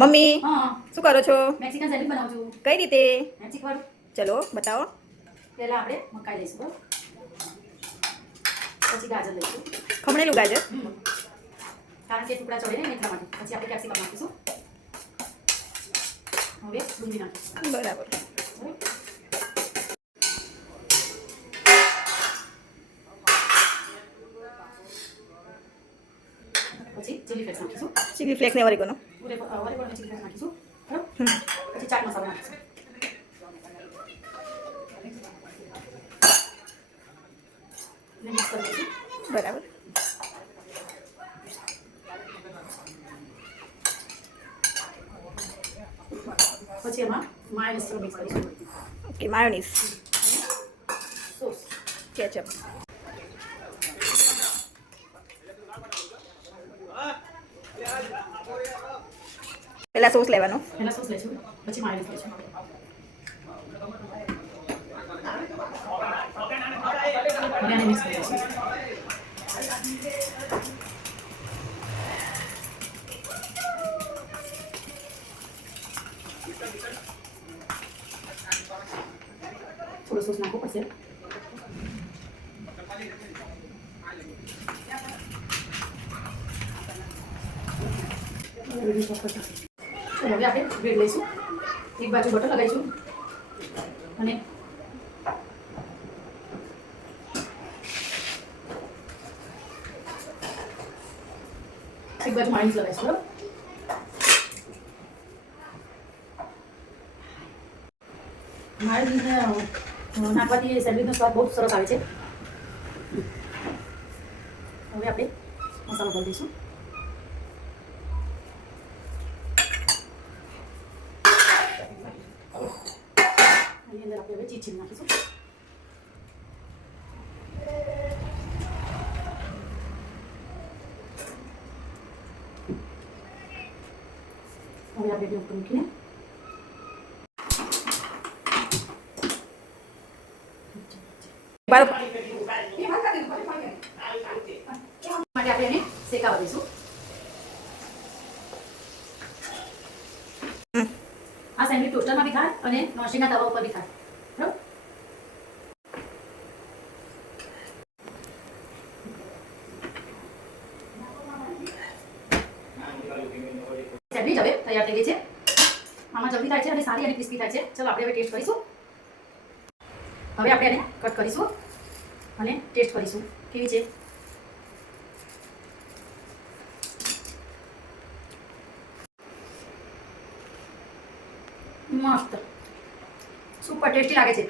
Mummy હા શું કરો છો? મેક્સિકન સેન્ડવિચ બનાવું છું. કઈ રીતે? એમ શીખવાડું. ચલો બતાવો. પહેલા આપણે મકાઈ લઈશું બરાબર, પછી ગાજર લઈશું. ખમણેલું ગાજર. કારણ કે ટુકડા ચડે ને એટલા માટે. પછી આપણે કેપ્સિકમ નાખીશું. હવે ડુંગળી નાખીશું. બરાબર. પછી ચીલી ફ્લેક્સ નાખીશું. ચીલી ફ્લેક્સ ને ઓરેગોનો. ઓરેગોનો ચીલી ફ્લેક્સ નાખીશું બરાબર. પછી ચાટ મસાલો નાખીશું. ને મિક્સ કરી દઈશું. બરાબર. પછી એમાં માયોનીઝ મિક્સ કરીશું. Okay, mayonnaise, sauce, ketchup. પહેલા સોસ લેવાનો. પહેલા સોસ લઈશું, પછી માયોનીઝ લઈશું. હવે આને મિક્સ કરી દઈશું. થોડો સોસ નાખવો પડશે. ચલો હવે આપણે બ્રેડ લઈશું. એક બાજુ બટર લગાવીશું અને એક બાજુ માયોનીઝ લગાવીશું બરાબર. માયોનીઝ નાખવાથી સેન્ડવિચનો સ્વાદ બહુ સરસ આવે છે. હવે આપણે મસાલો ભરી દઈશું. આની અંદર આપણે હવે ચીઝ છીણ નાખીશું. હવે આપણે બ્રેડ ઉપર મૂકીને બરાબર. માટે આપણે એને શેકાવા દઈશું. આ સેન્ડવિચ ટોસ્ટરમાં બી થાય અને નોનસ્ટિકના તવા ઉપર બી થાય બરાબર. સેન્ડવિચ હવે તૈયાર થઈ ગઈ છે. આમાં જલ્દી થાય છે અને સારી અને ક્રિસ્પી થાય છે. ચલો આપણે હવે ટેસ્ટ કરીશું. હવે આપણે એને કટ કરીશું અને ટેસ્ટ કરીશું કેવી છે. મસ્ત, સુપર ટેસ્ટી લાગે છે.